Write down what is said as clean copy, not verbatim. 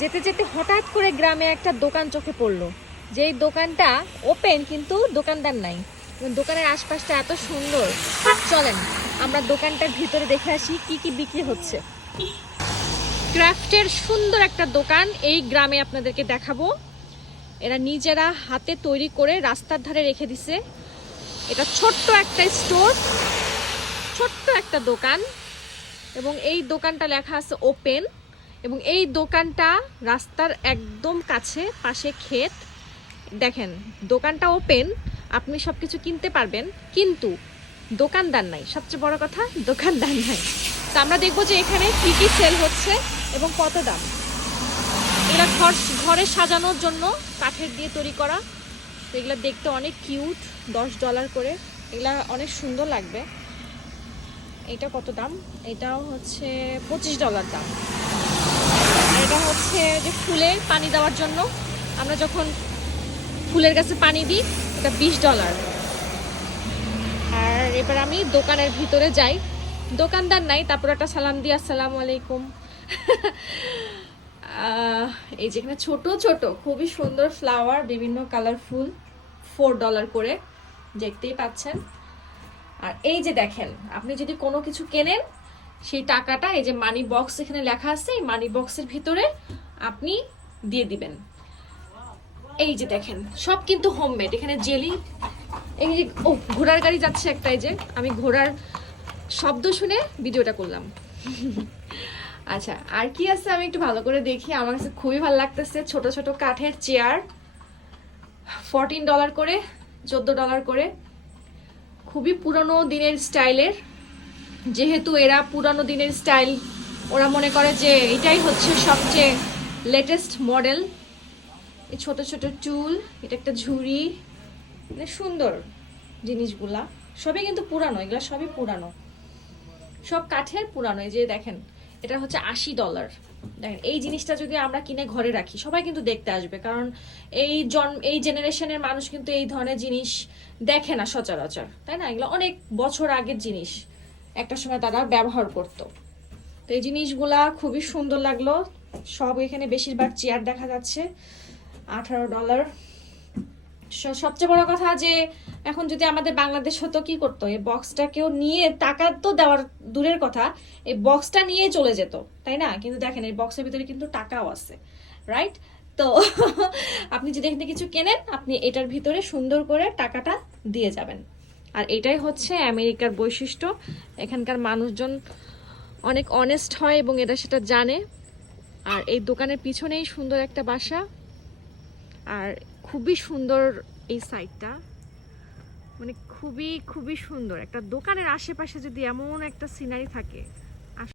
যেতে যেতে হঠাৎ করে গ্রামে একটা দোকান চোখে পড়লো, যেই দোকানটা ওপেন কিন্তু দোকানদার নাই। দোকানের আশপাশটা এত সুন্দর। চলেন আমরা দোকানটার ভিতরে দেখে আসি কি কি বিক্রি হচ্ছে। ক্রাফটের সুন্দর একটা দোকান এই গ্রামে আপনাদেরকে দেখাবো। এরা নিজেরা হাতে তৈরি করে রাস্তার ধারে রেখে দিছে। এটা ছোট্ট একটা স্টোর, ছোট্ট একটা দোকান, এবং এই দোকানটা লেখা আছে ওপেন। এবং এই দোকানটা রাস্তার একদম কাছে, পাশে ক্ষেত। দেখেন দোকানটা ওপেন, আপনি সবকিছু কিনতে পারবেন, কিন্তু দোকানদার নাই। সবচেয়ে বড় কথা, দোকানদার নাই। তো আমরা দেখবো যে এখানে কি কি সেল হচ্ছে এবং কত দাম। এরা ঘরে সাজানোর জন্য কাঠের দিয়ে তৈরি করা। এগুলো দেখতে অনেক কিউট, $10 করে। এগুলা অনেক সুন্দর লাগবে। এটা কত দাম? এটাও হচ্ছে $25 দাম। আর এটা হচ্ছে যে ফুলের পানি দেওয়ার জন্য, আমরা যখন ফুলের গাছে পানি দিই, এটা $20। আর এবার আমি দোকানের ভিতরে যাই। দোকানদার নাই, তারপর একটা সালাম দিয়ে আসসালামু আলাইকুম। এই যেখানে ছোট ছোট খুবই সুন্দর ফ্লাওয়ার, বিভিন্ন কালারফুল, $4 করে, দেখতেই পাচ্ছেন। আর এই যে দেখেন, আপনি যদি কোনো কিছু কেনেন, সেই টাকাটা এই যে মানি বক্স এখানে লেখা আছে, এই মানি বক্সের ভিতরে আপনি দিয়ে দিবেন। এই যে দেখেন, সব কিন্তু হোমমেড। এখানে জেলি, এই যে ও ঘোড়ার গাড়ি যাচ্ছে একটা, এই যে আমি ঘোড়ার শব্দ শুনে ভিডিওটা করলাম। আচ্ছা, আর কি আছে আমি একটু ভালো করে দেখি। আমার কাছে খুবই ভালো লাগতেছে। ছোট ছোট কাঠের চেয়ার, $14 করে, $14 করে। খুবই পুরনো দিনের স্টাইলের। যেহেতু এরা পুরানো দিনের স্টাইল, ওরা মনে করে যে এটাই হচ্ছে সবচেয়ে লেটেস্ট মডেল। এই ছোট ছোট টুল, এটা একটা ঝুড়ি, মানে সুন্দর জিনিসগুলা। সবই কিন্তু পুরানো, এগুলা সবই পুরানো, সব কাঠের পুরানো। এই যে দেখেন, এটা হচ্ছে $80। দেখেন এই জিনিসটা যদি আমরা কিনে ঘরে রাখি, সবাই কিন্তু দেখতে আসবে, কারণ এই জেনারেশনের মানুষ কিন্তু এই ধরনের জিনিস দেখে না সচরাচর, তাই না? এগুলো অনেক বছর আগের জিনিস, একটা সময় তারা ব্যবহার করতো। তো এই জিনিসগুলা খুবই সুন্দর লাগলো। সব এখানে বেশিরভাগ চেয়ার দেখা যাচ্ছে, $18। সবচেয়ে বড় কথা যে এখন যদি আমাদের বাংলাদেশ হতো, কি করতো, এই বক্সটা কেউ নিয়ে, টাকা তো দেওয়ার দূরের কথা, এই বক্সটা নিয়ে চলে যেত, তাই না? কিন্তু দেখেন এই বক্সের ভিতরে কিন্তু টাকাও আছে, রাইট? তো আপনি যদি এখানে কিছু কেনেন, আপনি এটার ভিতরে সুন্দর করে টাকাটা দিয়ে যাবেন। আর এটাই হচ্ছে আমেরিকার বৈশিষ্ট্য। এখানকার মানুষজন অনেক অনেস্ট হয় এবং এটা সেটা জানে। আর এই দোকানের পিছনেই সুন্দর একটা বাসা, আর খুবই সুন্দর এই সাইডটা, মানে খুবই খুবই সুন্দর। একটা দোকানের আশেপাশে যদি এমন একটা সিনারি থাকে,